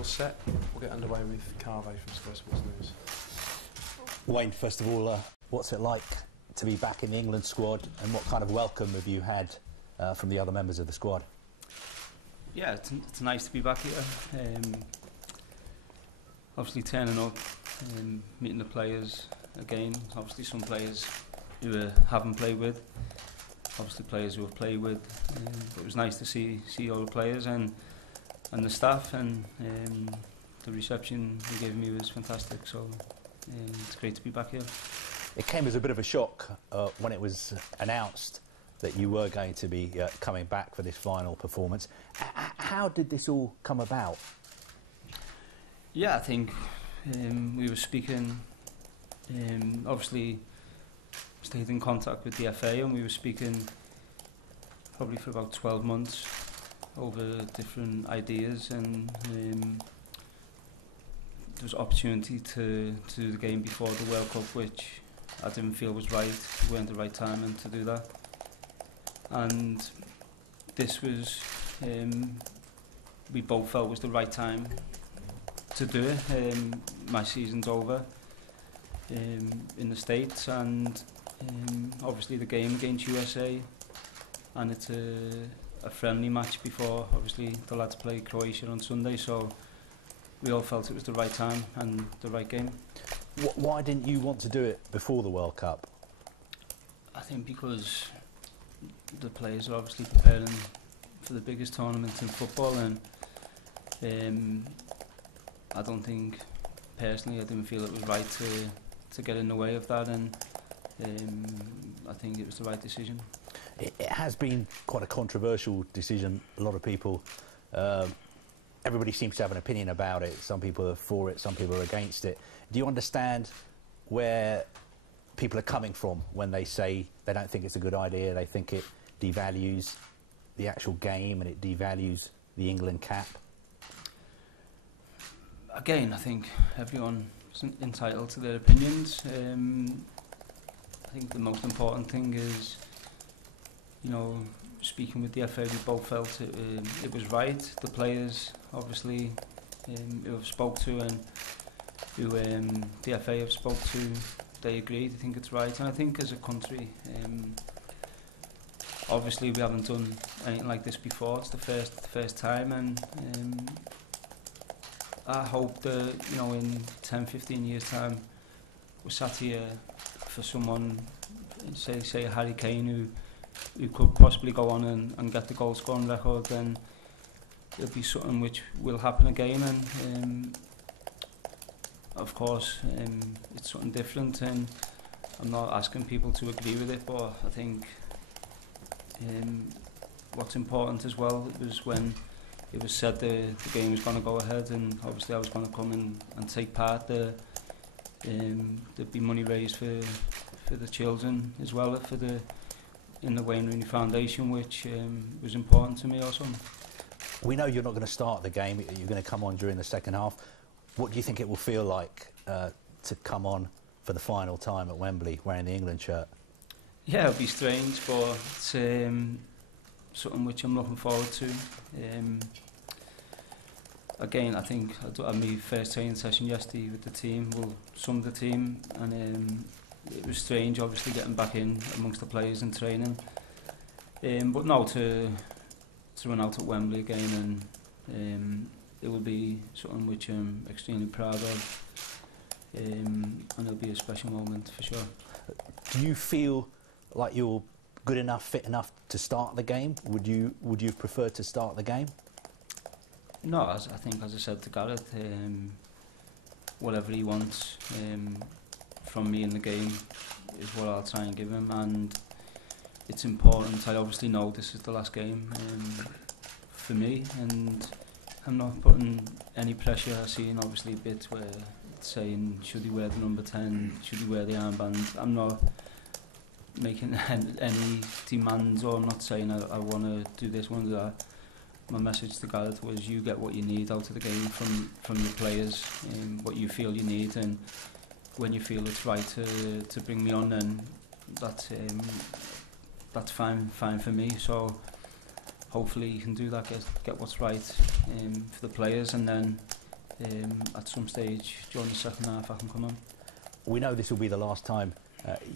all set. We'll get underway with Carve from Sky Sports News. Wayne, first of all, what's it like to be back in the England squad, and what kind of welcome have you had from the other members of the squad? Yeah, it's nice to be back here. Obviously turning up, meeting the players again. Obviously some players who I haven't played with, obviously players who I've played with. But it was nice to see all the players and the staff, and the reception they gave me was fantastic. So it's great to be back here. It came as a bit of a shock when it was announced that you were going to be coming back for this final performance. How did this all come about? Yeah, I think we were speaking, obviously stayed in contact with the FA, and we were speaking probably for about 12 months over different ideas, and there was opportunity to do the game before the World Cup, which I didn't feel was right, weren't the right time and to do that. And this was, we both felt was the right time to do it. My season's over in the States, and obviously the game against USA, and it's a friendly match before obviously the lads play Croatia on Sunday, so we all felt it was the right time and the right game. Why didn't you want to do it before the World Cup? I think because the players are obviously preparing for the biggest tournament in football, and I don't think, personally, I didn't feel it was right to get in the way of that, and I think it was the right decision. It has been quite a controversial decision. A lot of people, everybody seems to have an opinion about it. Some people are for it, some people are against it. Do you understand where people are coming from when they say they don't think it's a good idea, they think it devalues the actual game and it devalues the England cap? Again, I think everyone is entitled to their opinions. I think the most important thing is, you know, speaking with the FA, we both felt it was right. The players, obviously, who I've spoke to and who the FA have spoke to, they agree. They think it's right. And I think as a country, obviously we haven't done anything like this before. It's the first time, and I hope that, you know, in 10-15 years time we're sat here for someone, say a Harry Kane, who could possibly go on and get the goal scoring record. Then it'll be something which will happen again, and of course it's something different, and I'm not asking people to agree with it, but I think what's important as well was when it was said the game was going to go ahead, and obviously I was going to come and take part. There'd be money raised for the children as well, in the Wayne Rooney Foundation, which was important to me also. We know you're not going to start the game, you're going to come on during the second half. What do you think it will feel like to come on for the final time at Wembley wearing the England shirt? Yeah, it'll be strange, but it's something which I'm looking forward to. Again, I think I had my first training session yesterday with the team, well, some of the team, and it was strange, obviously, getting back in amongst the players and training. But no, to run out at Wembley again, and it will be something which I'm extremely proud of, and it'll be a special moment for sure. Do you feel like you're good enough, fit enough to start the game? Would you have preferred to start the game? No, I think, as I said to Gareth, whatever he wants from me in the game is what I'll try and give him, and it's important. I obviously know this is the last game for me, and I'm not putting any pressure. I've seen obviously bits where it's saying, should he wear the number 10, should he wear the armband. I'm not making any demands, or I'm not saying I want to do this, want to do that. My message to Gareth was, you get what you need out of the game from the players, what you feel you need, and when you feel it's right to bring me on, then that's fine for me. So hopefully you can do that, get what's right for the players, and then at some stage during the second half I can come on. We know this will be the last time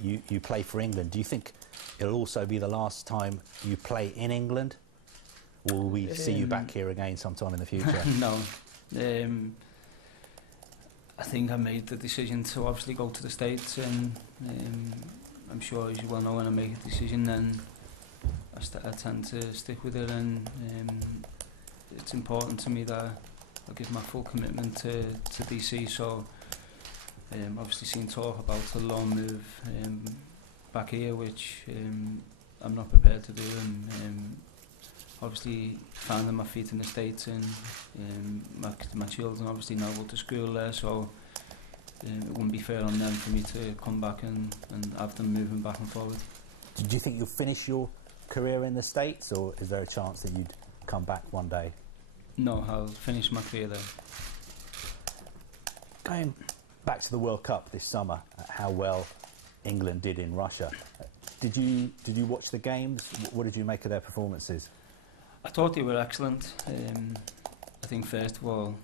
you play for England. Do you think it'll also be the last time you play in England? Or will we see you back here again sometime in the future? No. I think I made the decision to obviously go to the States, and I'm sure, as you well know, when I make a decision, then I tend to stick with it, and it's important to me that I give my full commitment to DC. So obviously seen talk about a loan move back here, which I'm not prepared to do, and obviously finding my feet in the States, and my children obviously now go to school there, so it wouldn't be fair on them for me to come back and have them moving back and forward. Do you think you'll finish your career in the States, or is there a chance that you'd come back one day? No, I'll finish my career there. Going back to the World Cup this summer, how well England did in Russia. Did you watch the games? What did you make of their performances? I thought they were excellent. I think first of all,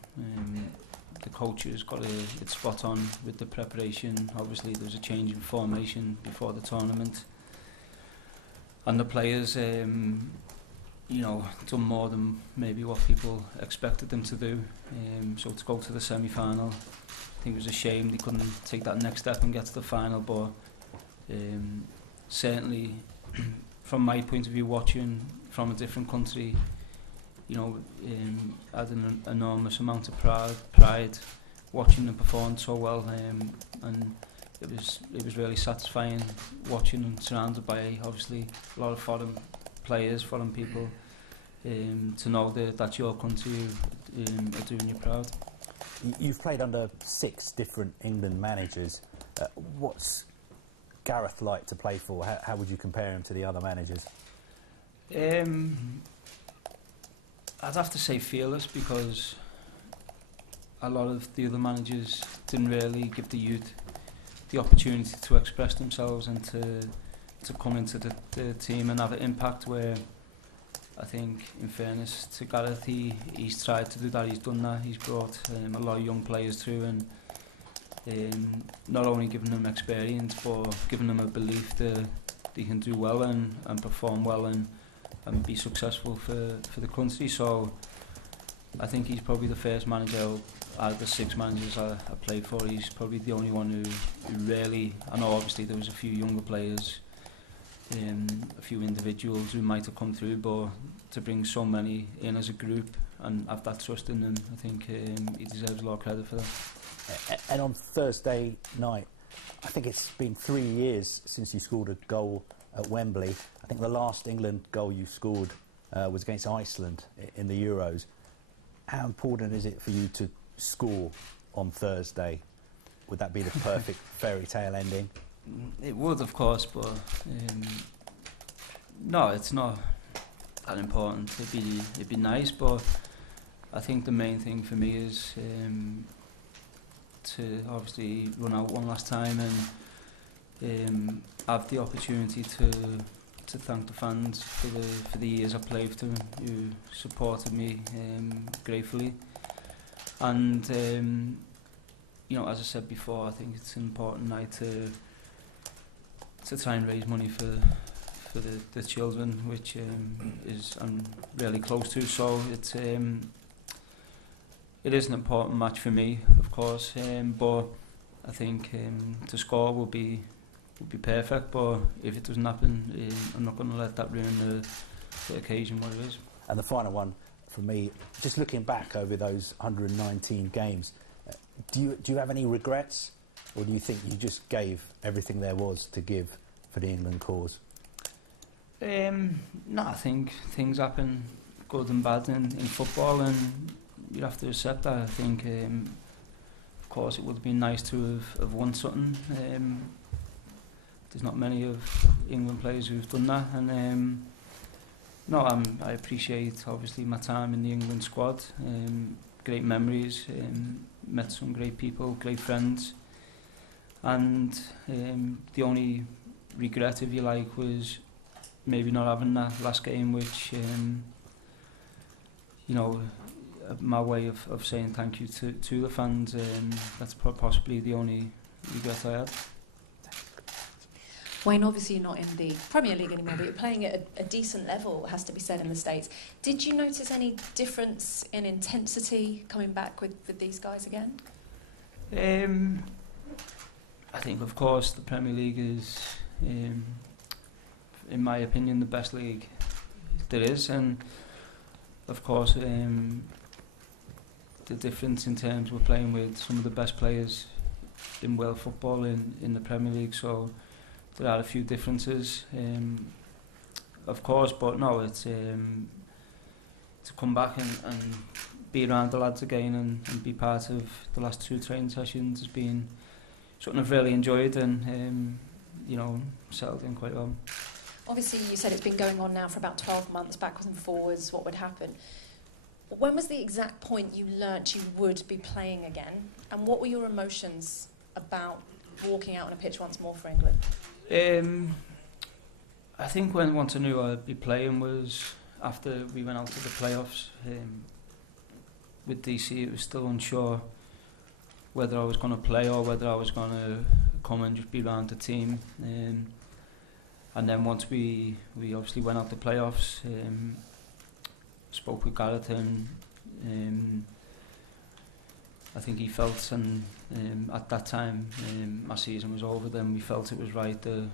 the coaches got it spot on with the preparation. Obviously there was a change in formation before the tournament, and the players you know, done more than maybe what people expected them to do. So to go to the semi-final, I think it was a shame they couldn't take that next step and get to the final, but certainly from my point of view, watching from a different country, you know, I had an enormous amount of pride watching them perform so well, and it was really satisfying watching them surrounded by obviously a lot of foreign players, foreign people, to know that that's your country are doing you proud. You've played under 6 different England managers. What's Gareth like to play for? How would you compare him to the other managers? I'd have to say fearless, because a lot of the other managers didn't really give the youth the opportunity to express themselves and to come into the team and have an impact, where I think, in fairness to Gareth, he's tried to do that, he's done that, he's brought a lot of young players through, and not only giving them experience but giving them a belief that they can do well and perform well and be successful for the country. So I think he's probably the first manager out of the 6 managers I played for. He's probably the only one who really, I know obviously there was a few younger players, a few individuals who might have come through, but to bring so many in as a group and have that trust in them, I think he deserves a lot of credit for that. And on Thursday night, I think it's been 3 years since you scored a goal at Wembley. I think the last England goal you scored was against Iceland in the Euros. How important is it for you to score on Thursday? Would that be the perfect fairy tale ending? It would, of course, but no, it's not that important. It'd be nice, but I think the main thing for me is to obviously run out one last time and have the opportunity to thank the fans for the years I played for them, who supported me gratefully. And you know, as I said before, I think it's an important night to try and raise money for the children, which is I'm really close to. So it is an important match for me, of course, but I think to score will be perfect. But if it doesn't happen, I'm not going to let that ruin the occasion what it is. And the final one for me, just looking back over those 119 games, do you have any regrets, or do you think you just gave everything there was to give for the England cause? No, I think things happen, good and bad, in football, and you have to accept that. I think, of course, it would have been nice to have won something. There's not many of England players who've done that, and no, I appreciate obviously my time in the England squad. Great memories, met some great people, great friends, and the only regret, if you like, was maybe not having that last game, which you know, my way of saying thank you to the fans. That's possibly the only regret I had. Wayne, obviously you're not in the Premier League anymore, but you're playing at a decent level, has to be said, in the States. Did you notice any difference in intensity coming back with these guys again? I think, of course, the Premier League is, in my opinion, the best league there is, and of course, the difference in terms we're playing with some of the best players in world football in the Premier League, so there are a few differences, of course, but no, it's to come back and be around the lads again and be part of the last 2 training sessions has been something I've really enjoyed and you know, settled in quite well. Obviously you said it's been going on now for about 12 months, backwards and forwards, what would happen. When was the exact point you learnt you would be playing again, and what were your emotions about walking out on a pitch once more for England? I think once I knew I'd be playing was after we went out to the playoffs. With DC, it was still unsure whether I was going to play or whether I was going to come and just be around the team. And then once we obviously went out to playoffs, spoke with Gareth, and I think he felt, and at that time my season was over, then we felt it was right that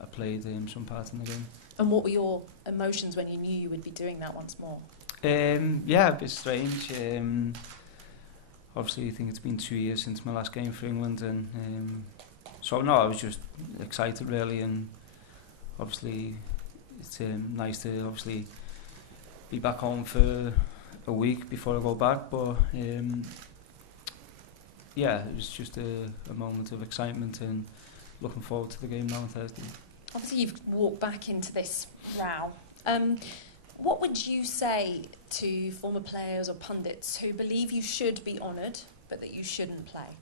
I played some part in the game. And what were your emotions when you knew you would be doing that once more? Yeah, a bit strange. Obviously I think it's been 2 years since my last game for England, and so no, I was just excited really, and obviously it's nice to obviously be back home for a week before I go back, but yeah, it was just a moment of excitement and looking forward to the game now on Thursday. Obviously you've walked back into this row. What would you say to former players or pundits who believe you should be honoured but that you shouldn't play?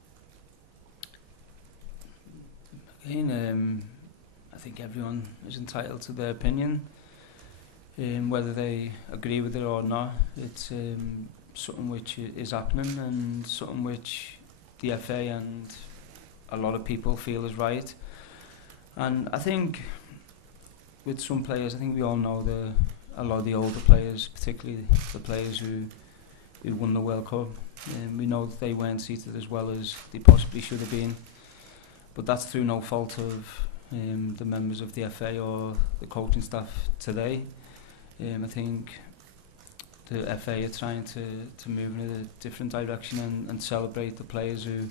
Again, I think everyone is entitled to their opinion, whether they agree with it or not. It's something which is happening and something which the FA and a lot of people feel is right. And I think with some players, I think we all know a lot of the older players, particularly the players who won the World Cup, we know that they weren't seated as well as they possibly should have been. But that's through no fault of the members of the FA or the coaching staff today. I think the FA are trying to move in a different direction and celebrate the players who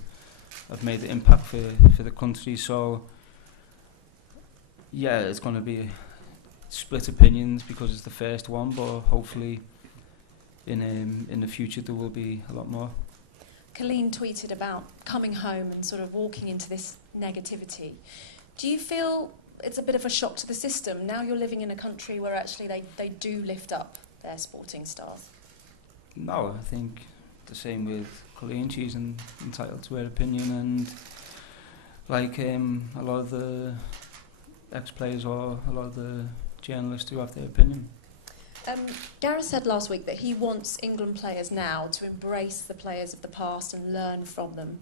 have made the impact for the country. So yeah, it's going to be split opinions because it's the first one, but hopefully in the future there will be a lot more. Colleen tweeted about coming home and sort of walking into this negativity. Do you feel it's a bit of a shock to the system? Now you're living in a country where actually they do lift up their sporting stars. No, I think the same with Colleen. She's entitled to her opinion, and like a lot of the ex-players or a lot of the journalists who have their opinion. Gareth said last week that he wants England players now to embrace the players of the past and learn from them.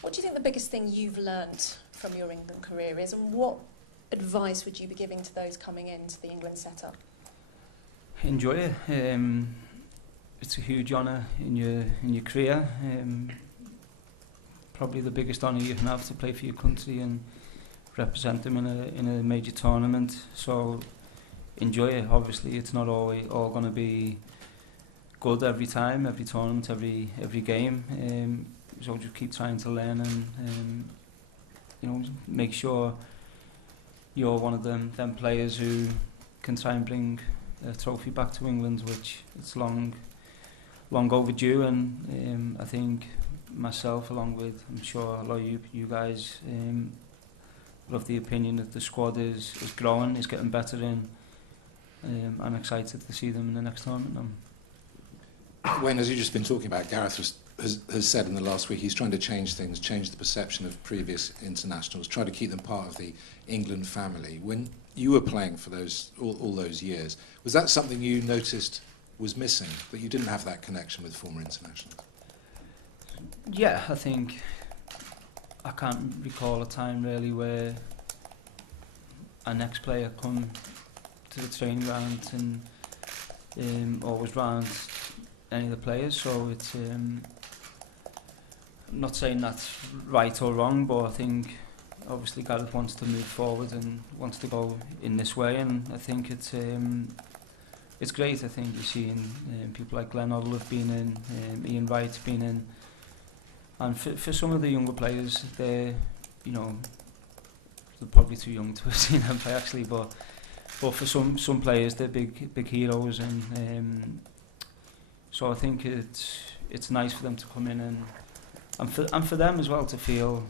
What do you think the biggest thing you've learnt from your England career is, and what advice would you be giving to those coming into the England setup? Enjoy it. It's a huge honour in your career. Probably the biggest honour you can have to play for your country and represent them in a major tournament. So enjoy it. Obviously, it's not always all going to be good every time, every tournament, every game. So just keep trying to learn and you know, make sure you're one of them players who can try and bring a trophy back to England, which it's long overdue. And I think myself, along with I'm sure a lot of you guys, love the opinion that the squad is growing, is getting better, and I'm excited to see them in the next tournament. Wayne, as you've just been talking about, Gareth has said in the last week he's trying to change things, change the perception of previous internationals, try to keep them part of the England family. When you were playing for all those years, was that something you noticed was missing, that you didn't have that connection with former internationals? Yeah, I think I can't recall a time really where an ex-player come to the training ground and or was round any of the players, so it's I'm not saying that's right or wrong, but I think obviously Gareth wants to move forward and wants to go in this way, and I think it's great. I think you're seeing people like Glenn Hoddle have been in, Ian Wright's been in, and for some of the younger players, they're probably too young to have seen them play actually, but for some players they're big heroes, and so I think it's nice for them to come in and for them as well to feel,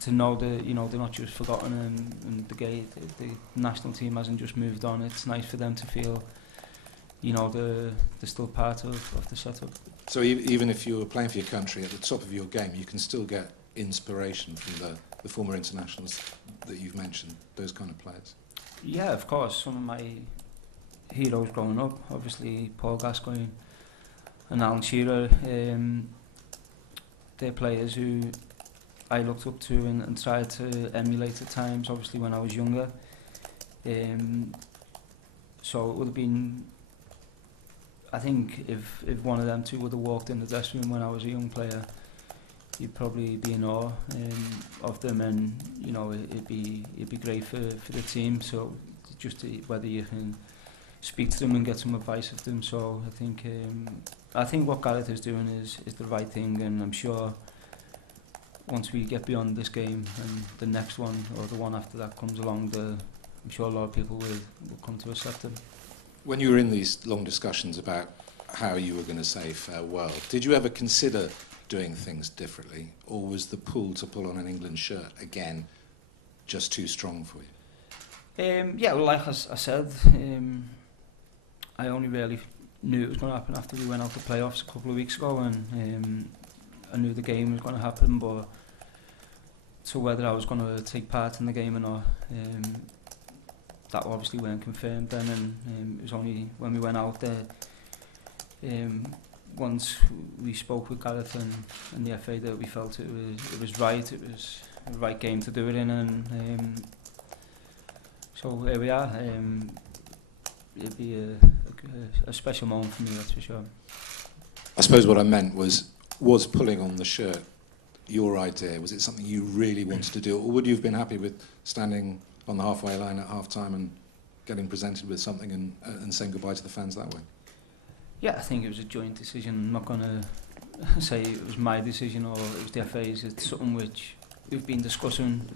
to know that they're not just forgotten, and the national team hasn't just moved on. It's nice for them to feel they're still part of the setup. So even if you were playing for your country at the top of your game, you can still get inspiration from the former internationals that you've mentioned, those kind of players? Yeah, of course. Some of my heroes growing up, obviously Paul Gascoigne and Alan Shearer, they're players who I looked up to and tried to emulate at times, obviously when I was younger. So it would have been, I think if one of them two would have walked in the dressing room when I was a young player, you'd probably be in awe of them, and it'd be great for the team. So just whether you can speak to them and get some advice of them. So I think what Gareth is doing is the right thing, and I'm sure once we get beyond this game and the next one or the one after that comes along, I'm sure a lot of people will come to accept him. When you were in these long discussions about how you were going to say farewell, did you ever consider doing things differently, or was the pull to pull on an England shirt again just too strong for you? Yeah, well, like I said, I only really knew it was going to happen after we went out to playoffs a couple of weeks ago, and I knew the game was going to happen, but so whether I was going to take part in the game or not, that obviously weren't confirmed then, and it was only when we went out there, once we spoke with Gareth and the FA, that we felt it was right, it was the right game to do it in, and so here we are. It'd be a special moment for me, that's for sure. I suppose what I meant was pulling on the shirt your idea? Was it something you really wanted to do, or would you have been happy with standing on the halfway line at half-time and getting presented with something and saying goodbye to the fans that way? Yeah, I think it was a joint decision. I'm not going to say it was my decision or it was the FA's. It's something which we've been discussing,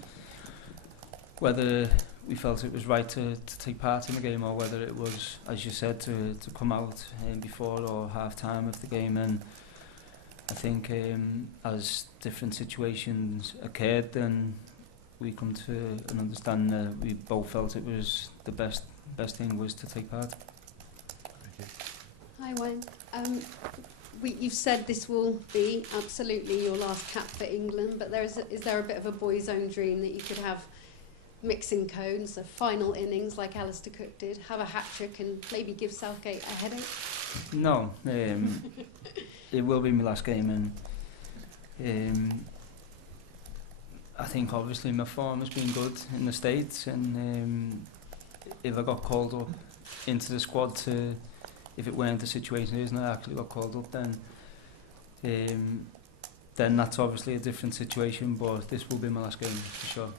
whether we felt it was right to take part in the game, or whether it was, as you said, to come out before or half-time of the game. And I think as different situations occurred, then we come to an understanding that we both felt it was the best thing was to take part. Hi Wayne. You've said this will be absolutely your last cap for England, but is there a bit of a boy's own dream that you could have mixing cones, a final innings like Alistair Cook did, have a hat-trick and maybe give Southgate a headache? No, it will be my last game, and I think obviously my form has been good in the States, and if I got called up into the squad if it weren't the situation it is, and I actually got called up, then that's obviously a different situation, but this will be my last game for sure.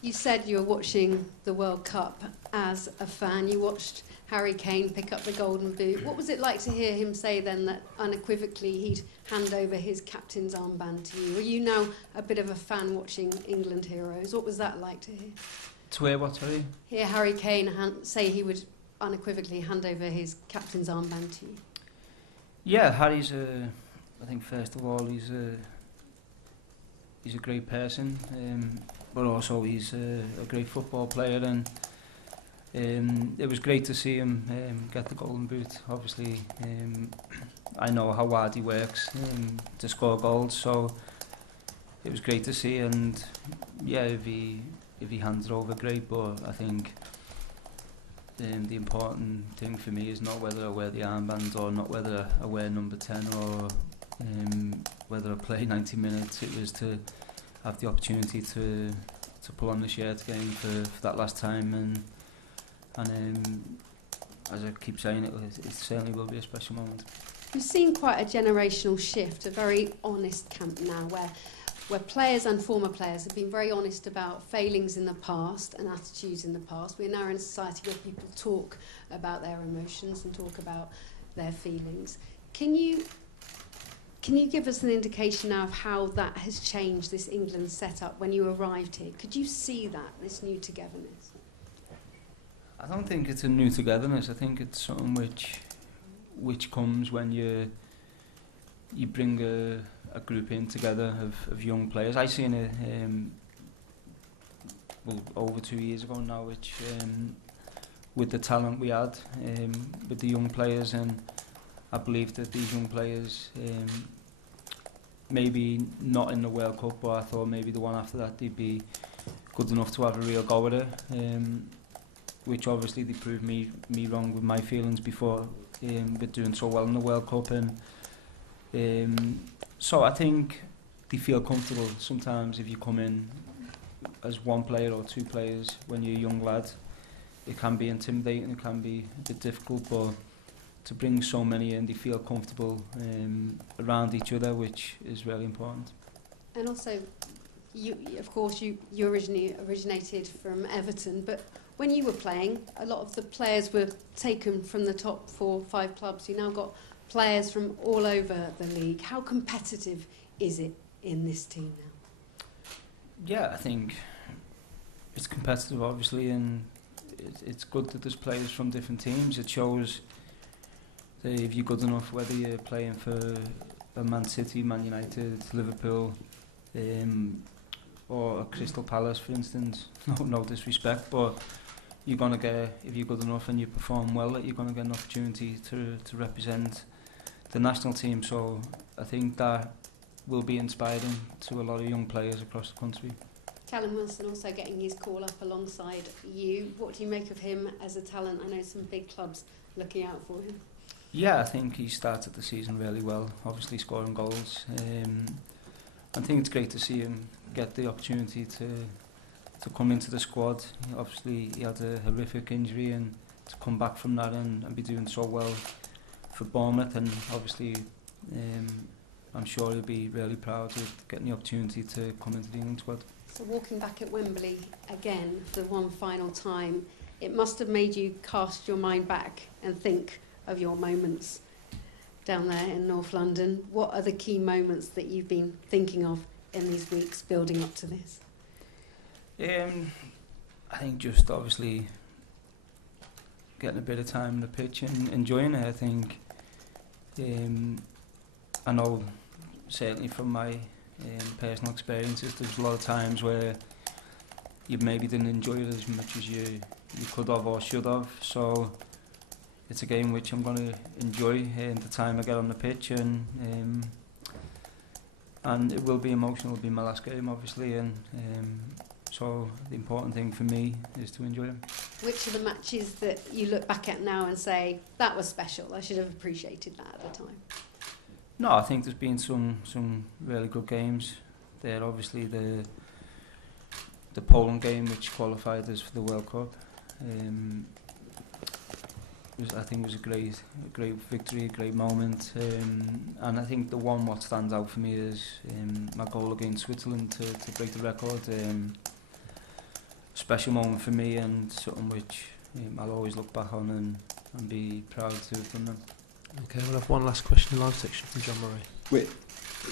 You said you were watching the World Cup as a fan. You watched Harry Kane pick up the Golden Boot. What was it like to hear him say then that unequivocally he'd hand over his captain's armband to you? Are you now a bit of a fan watching England heroes? What was that like to hear? To hear what, sorry? Hear Harry Kane say he would unequivocally hand over his captain's armband to you. Yeah, Harry's I think first of all he's a great person, but also he's a great football player, and it was great to see him get the Golden Boot. Obviously, I know how hard he works to score goals, so it was great to see, and yeah, if he hands it over, great, but I think the important thing for me is not whether I wear the armband or not whether I wear number 10 or whether I play 90 minutes. It was to have the opportunity to pull on the shirt again for that last time, and as I keep saying, it certainly will be a special moment. We've seen quite a generational shift, a very honest camp now, where players and former players have been very honest about failings in the past and attitudes in the past. We're now in a society where people talk about their emotions and talk about their feelings. Can you give us an indication now of how that has changed this England setup when you arrived here? Could you see that, this new togetherness? I don't think it's a new togetherness. I think it's something which comes when you bring a group in together of young players. I seen it over 2 years ago now, which with the talent we had with the young players, and I believe that these young players, maybe not in the World Cup, but I thought maybe the one after that they'd be good enough to have a real go at it, which obviously they proved me wrong with my feelings before with doing so well in the World Cup, and so I think they feel comfortable sometimes if you come in as one player or two players when you're a young lad. It can be intimidating, it can be a bit difficult, but to bring so many in, they feel comfortable around each other, which is really important. And also, you originally originated from Everton, but when you were playing, a lot of the players were taken from the top 4 or 5 clubs. You now got players from all over the league. How competitive is it in this team now? Yeah, I think it's competitive, obviously, and it's good that there's players from different teams. It shows that if you're good enough, whether you're playing for a Man City, Man United, Liverpool, or a Crystal Palace, for instance, no disrespect, but you're going to get, if you're good enough and you perform well, you're going to get an opportunity to represent the national team. So I think that will be inspiring to a lot of young players across the country. Callum Wilson also getting his call up alongside you. What do you make of him as a talent? I know some big clubs looking out for him. Yeah, I think he started the season really well, obviously scoring goals. I think it's great to see him get the opportunity to come into the squad. Obviously he had a horrific injury, and to come back from that and be doing so well for Bournemouth, and obviously I'm sure he'll be really proud of getting the opportunity to come into the England squad. So walking back at Wembley again for the one final time, it must have made you cast your mind back and think of your moments down there in North London. What are the key moments that you've been thinking of in these weeks building up to this? I think just obviously getting a bit of time on the pitch and enjoying it. I think I know certainly from my personal experiences, there's a lot of times where you maybe didn't enjoy it as much as you could have or should have. So it's a game which I'm going to enjoy the time I get on the pitch, and it will be emotional. It'll be my last game, obviously, and so the important thing for me is to enjoy them. Which are the matches that you look back at now and say, that was special, I should have appreciated that at the time? No, I think there's been some really good games there. Obviously the Poland game, which qualified us for the World Cup, I think was a great victory, a great moment, and I think the one what stands out for me is my goal against Switzerland to break the record. Special moment for me, and something which I'll always look back on and be proud to have done that. Okay, we'll have one last question in the live section from John Murray. Wait,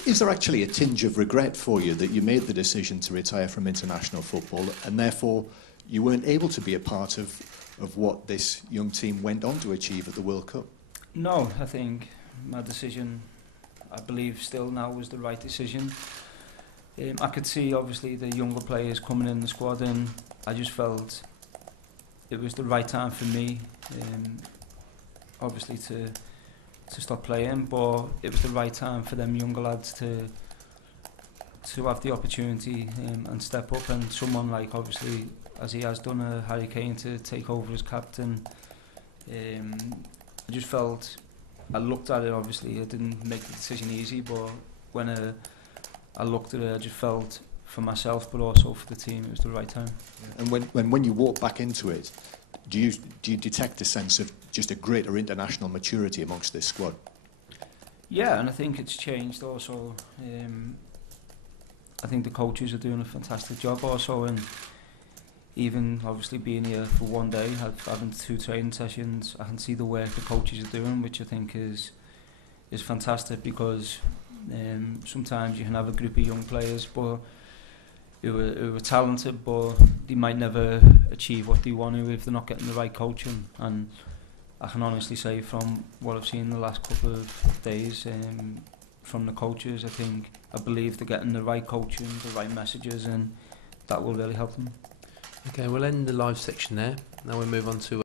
is there actually a tinge of regret for you that you made the decision to retire from international football, and therefore you weren't able to be a part of what this young team went on to achieve at the World Cup? No, I think my decision, I believe still now, was the right decision. I could see obviously the younger players coming in the squad, and I just felt it was the right time for me, obviously to stop playing, but it was the right time for them younger lads to to have the opportunity and step up, and someone like, obviously, as he has done, Harry Kane, to take over as captain. I just felt, I looked at it, obviously I didn't make the decision easy, but when I looked at it, I just felt for myself but also for the team it was the right time. And when you walk back into it, do you detect a sense of just a greater international maturity amongst this squad? Yeah, and I think it's changed also. I think the coaches are doing a fantastic job also, and even obviously being here for one day, having 2 training sessions, I can see the work the coaches are doing, which I think is fantastic, because sometimes you can have a group of young players but who are talented, but they might never achieve what they want to if they're not getting the right coaching. And I can honestly say, from what I've seen the last couple of days from the coaches, I believe they're getting the right coaching, the right messages, and that will really help them. Okay, we'll end the live section there. Now we'll move on to